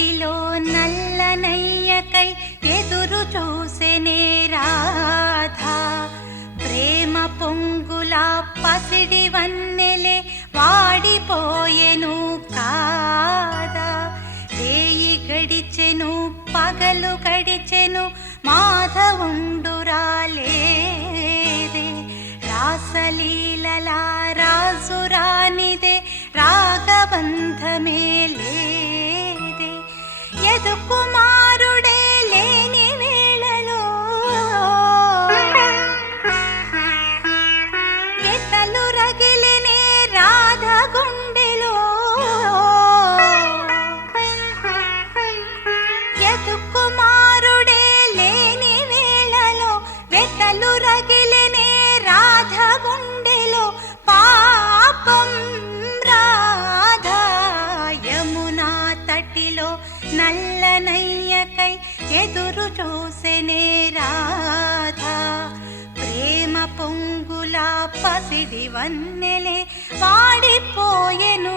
తటిలో నల్లనయ్యకై ఎదురు చూసెనే రాధా. ప్రేమ పొంగుల పసిడి వన్నెలే వాడిపోయెను కాదా. రేయి గడిచెను పగలు గడిచెను మాధవుండు రాలేదే. రాసలీలల రాజురానిదే రాగబంధమే లేదే. యదు కుమారుడే లేని వేళలో ఎతలు రగిలినే రాధ గుండెలో. యదు కుమారుడే లేని వేళలో వెతలు రగిలినే రాధ గుండెలో. పాపం రాధా యమునా తటిలో నల్లనయ్యకై ఎదురు చూసెనే రాధా. ప్రేమ పొంగుల పసిడి వన్నెలే వాడిపోయెను